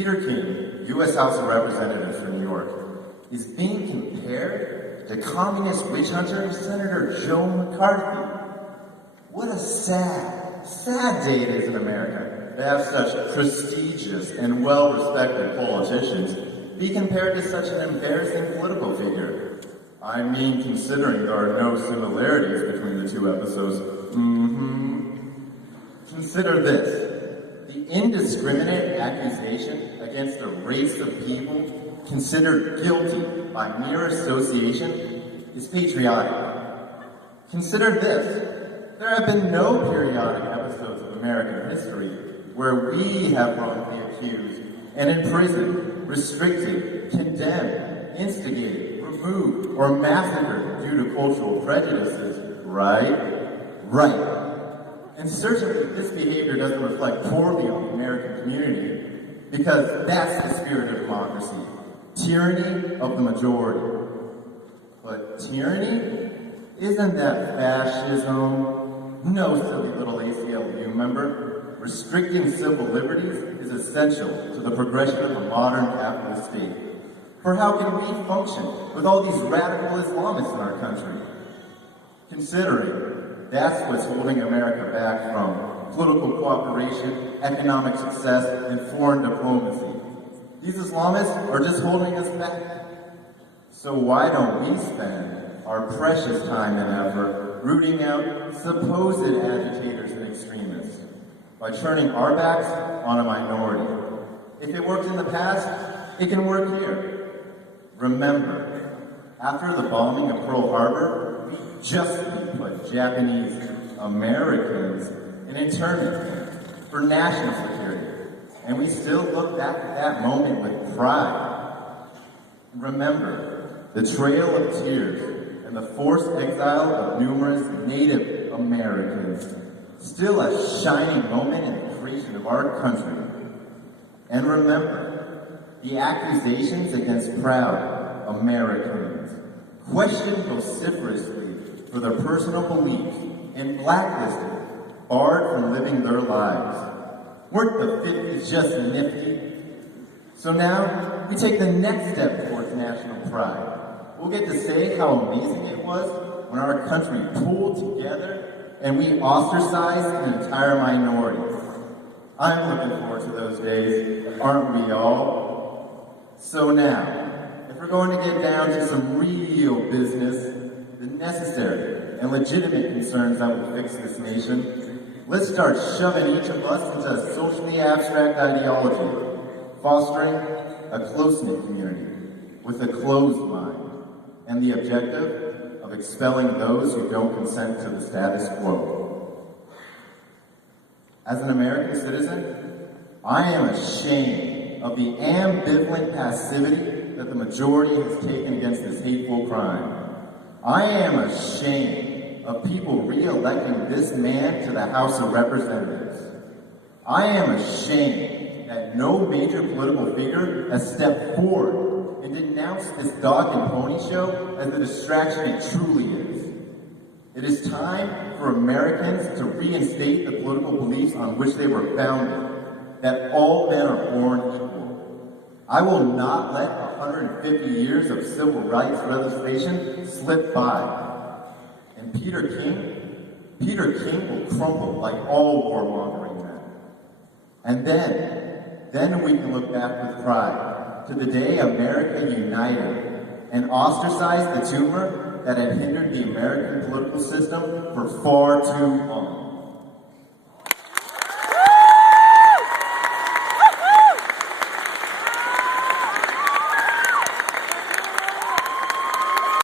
Peter King, U.S. House of Representatives for New York, is being compared to communist witch hunter Senator Joe McCarthy. What a sad day it is in America to have such prestigious and well-respected politicians be compared to such an embarrassing political figure. I mean, considering there are no similarities between the two episodes. Consider this. The indiscriminate accusation against a race of people considered guilty by mere association is patriotic. Consider this. There have been no periodic episodes of American history where we have wrongfully accused and imprisoned, restricted, condemned, instigated, removed, or massacred due to cultural prejudices, right? Right. And certainly this behavior doesn't reflect poorly on the American community, because that's the spirit of democracy. Tyranny of the majority. But tyranny? Isn't that fascism? No, silly little ACLU member. Restricting civil liberties is essential to the progression of a modern capitalist state. For how can we function with all these radical Islamists in our country? Considering that's what's holding America back from political cooperation, economic success, and foreign diplomacy. These Islamists are just holding us back. So why don't we spend our precious time and effort rooting out supposed agitators and extremists by turning our backs on a minority? If it worked in the past, it can work here. Remember, after the bombing of Pearl Harbor, we justly put Japanese Americans in internment for national security, and we still look back at that moment with pride. Remember the Trail of Tears and the forced exile of numerous Native Americans, still a shining moment in the creation of our country. And remember the accusations against proud Americans, questioned vociferously for their personal beliefs, and blacklisted, barred from living their lives. Weren't the 50s just nifty? So now, we take the next step towards national pride. We'll get to say how amazing it was when our country pulled together and we ostracized an entire minority. I'm looking forward to those days, aren't we all? So now, if we're going to get down to some real business, the necessary and legitimate concerns that will fix this nation, let's start shoving each of us into a socially abstract ideology, fostering a close-knit community with a closed mind, and the objective of expelling those who don't consent to the status quo. As an American citizen, I am ashamed of the ambivalent passivity that the majority has taken against this hateful crime. I am ashamed of people re-electing this man to the House of Representatives. I am ashamed that no major political figure has stepped forward and denounced this dog and pony show as the distraction it truly is. It is time for Americans to reinstate the political beliefs on which they were founded, that all men are born equal. I will not let 150 years of civil rights legislation slip by. And Peter King will crumble like all warmongering men. And then we can look back with pride to the day America united and ostracized the tumor that had hindered the American political system for far too long.